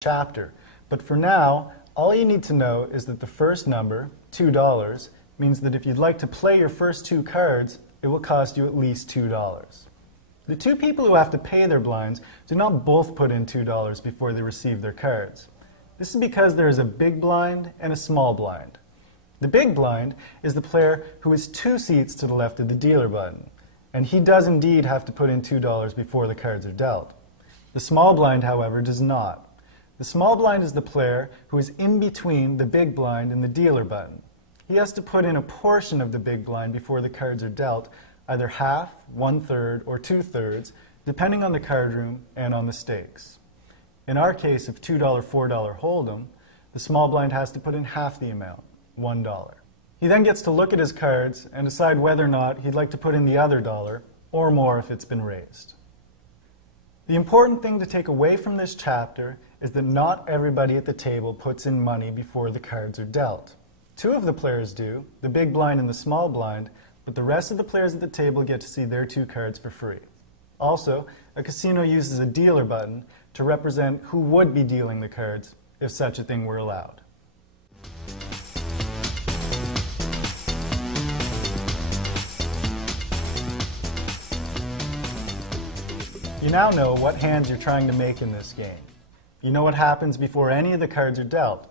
chapter. But for now, all you need to know is that the first number, $2, means that if you'd like to play your first two cards, it will cost you at least $2. The two people who have to pay their blinds do not both put in $2 before they receive their cards. This is because there is a big blind and a small blind. The big blind is the player who is 2 seats to the left of the dealer button, and he does indeed have to put in $2 before the cards are dealt. The small blind, however, does not. The small blind is the player who is in between the big blind and the dealer button. He has to put in a portion of the big blind before the cards are dealt, either half, 1/3, or 2/3, depending on the card room and on the stakes. In our case of $2 $4 Hold'em, the small blind has to put in half the amount, $1. He then gets to look at his cards and decide whether or not he'd like to put in the other dollar, or more if it's been raised. The important thing to take away from this chapter is that not everybody at the table puts in money before the cards are dealt. 2 of the players do, the big blind and the small blind, but the rest of the players at the table get to see their 2 cards for free. Also, a casino uses a dealer button to represent who would be dealing the cards if such a thing were allowed. You now know what hands you're trying to make in this game. You know what happens before any of the cards are dealt.